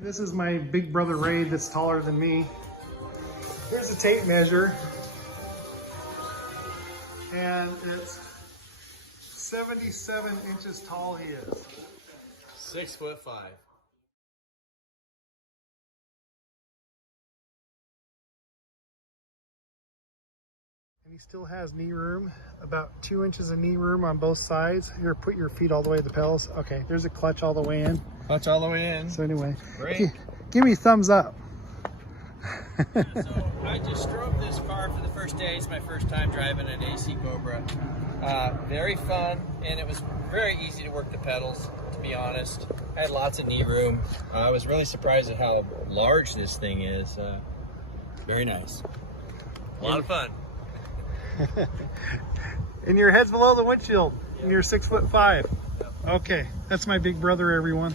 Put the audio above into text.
This is my big brother Ray that's taller than me. Here's a tape measure. And it's 77 inches tall he is. 6'5". And he still has knee room, about 2 inches of knee room on both sides. Here, put your feet all the way to the pedals. Okay, there's a clutch all the way in. Clutch all the way in. So anyway, Great. Give me thumbs up. So I just drove this car for the first day. It's my first time driving an AC Cobra. Very fun, and it was very easy to work the pedals, to be honest. I had lots of knee room. I was really surprised at how large this thing is. Very nice. A lot of fun. And your head's below the windshield, and you're 6'5". Okay, that's my big brother, everyone.